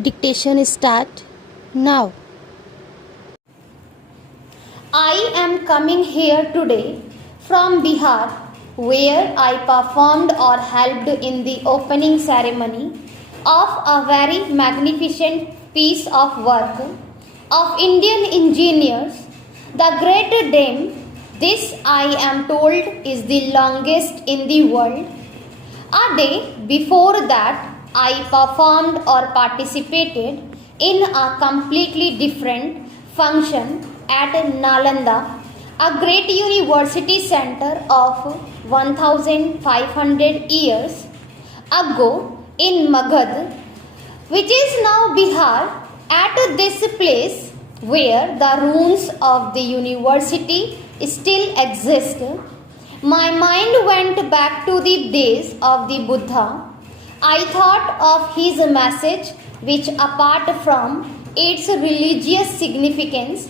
Dictation start now. I am coming here today from Bihar, where I performed or helped in the opening ceremony of a very magnificent piece of work of Indian engineers, the Great Dam. This, I am told, is the longest in the world. A day before that, I performed or participated in a completely different function at Nalanda, a great university center of 1500 years ago in Magad, which is now Bihar. At this place where the ruins of the university still exist, my mind went back to the days of the Buddha. I thought of his message, which, apart from its religious significance,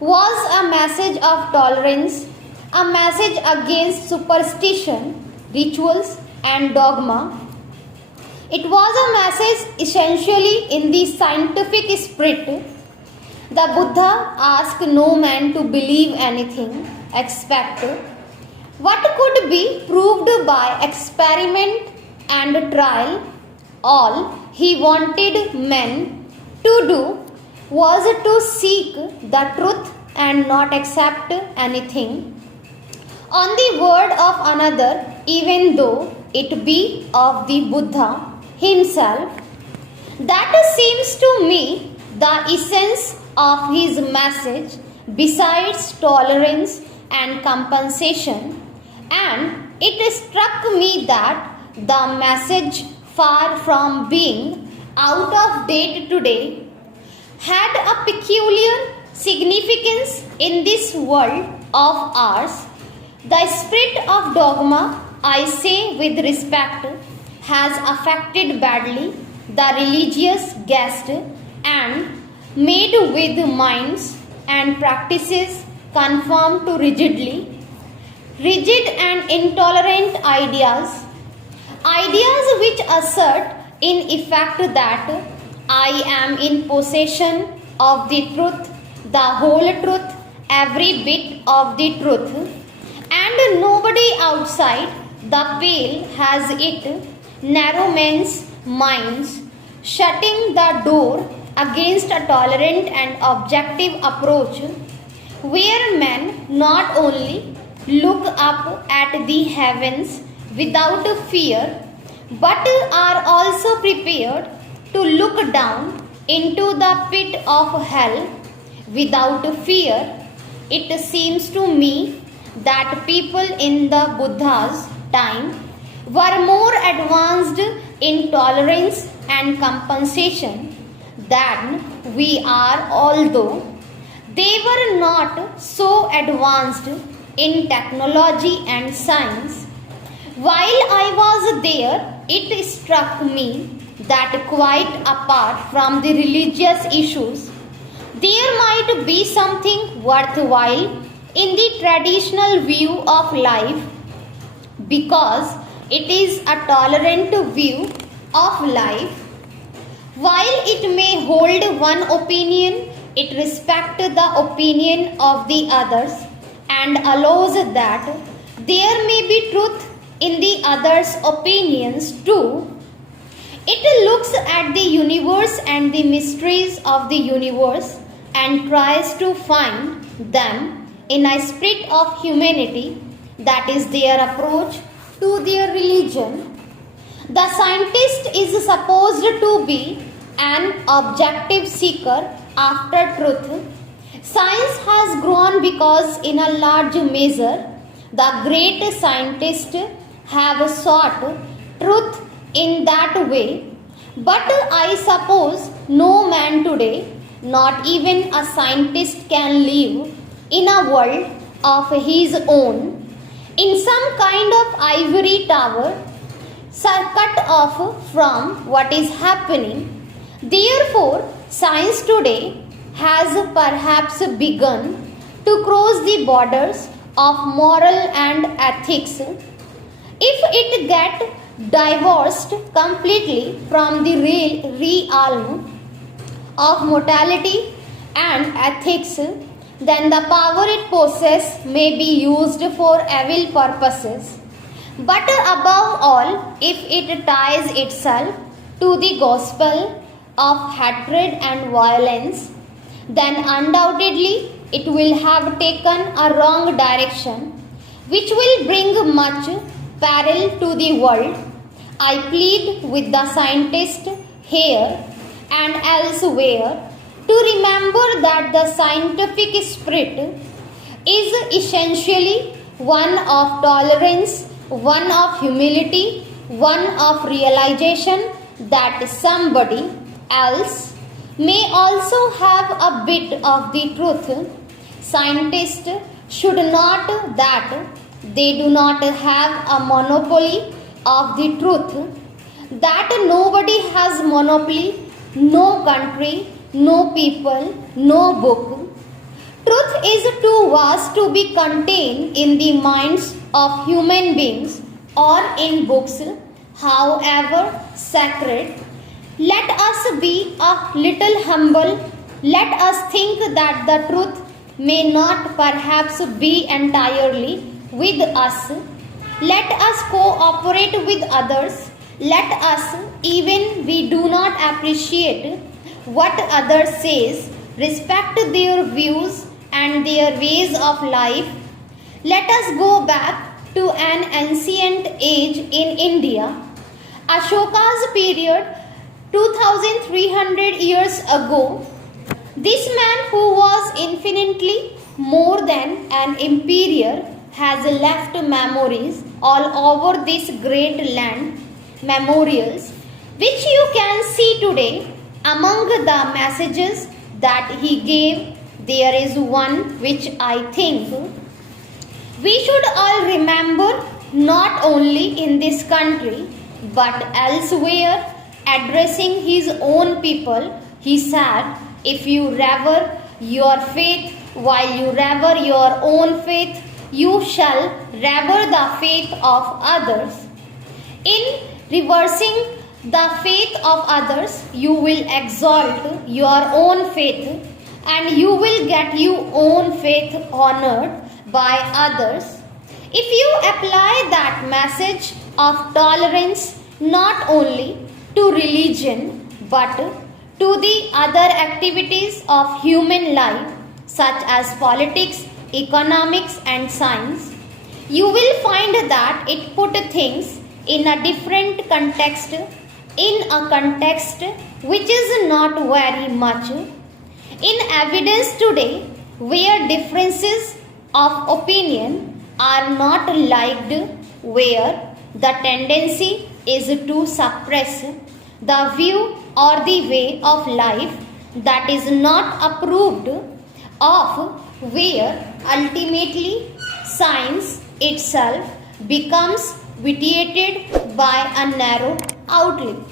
was a message of tolerance, a message against superstition, rituals, and dogma. It was a message essentially in the scientific spirit. The Buddha asked no man to believe anything except what could be proved by experiment and trial. All he wanted men to do was to seek the truth and not accept anything on the word of another, even though it be of the Buddha himself. That seems to me the essence of his message, besides tolerance and compensation. And it struck me that the message, far from being out of date today, had a peculiar significance in this world of ours. The spirit of dogma, I say with respect, has affected badly the religious guest and made with minds and practices conform to rigid and intolerant ideas which assert in effect that I am in possession of the truth, the whole truth, every bit of the truth, and nobody outside the pale has it. Narrow men's minds, shutting the door against a tolerant and objective approach, where men not only look up at the heavens without fear, but are also prepared to look down into the pit of hell without fear. It seems to me that people in the Buddha's time were more advanced in tolerance and compensation than we are, although they were not so advanced in technology and science. While I was there, it struck me that quite apart from the religious issues, there might be something worthwhile in the traditional view of life, because it is a tolerant view of life. While it may hold one opinion, it respects the opinion of the others and allows that there may be truth in the others' opinions too. It looks at the universe and the mysteries of the universe and tries to find them in a spirit of humanity. That is their approach to their religion. The scientist is supposed to be an objective seeker after truth. Science has grown because, in a large measure, the great scientists have sought truth in that way. But I suppose no man today, not even a scientist, can live in a world of his own, in some kind of ivory tower, cut off from what is happening. Therefore, science today has perhaps begun to cross the borders of moral and ethics. If it get divorced completely from the realm of mortality and ethics, then the power it possesses may be used for evil purposes. But above all, if it ties itself to the gospel of hatred and violence, then undoubtedly it will have taken a wrong direction, which will bring much peril to the world. I plead with the scientist here and elsewhere to remember that the scientific spirit is essentially one of tolerance, one of humility, one of realization that somebody else may also have a bit of the truth. Scientists should not that they do not have a monopoly of the truth, that nobody has monopoly, no country, no people, no book. Truth is too vast to be contained in the minds of human beings or in books, however sacred. Let us be a little humble. Let us think that the truth may not perhaps be entirely with us. Let us cooperate with others. Let us, even we do not appreciate what others says, respect their views and their ways of life. Let us go back to an ancient age in India, Ashoka's period 2300 years ago. This man, who was infinitely more than an emperor, has left memories all over this great land, memorials which you can see today. Among the messages that he gave, there is one which I think we should all remember, not only in this country but elsewhere. Addressing his own people, he said, if you rever your faith while you rever your own faith, you shall rever the faith of others. In reversing the faith of others, you will exalt your own faith and you will get your own faith honored by others. If you apply that message of tolerance not only to religion but to the other activities of human life, such as politics, economics, and science, you will find that it put things in a different context, in a context which is not very much in evidence today, where differences of opinion are not liked, where the tendency is to suppress the view or the way of life that is not approved of, where ultimately science itself becomes vitiated by a narrow outlook.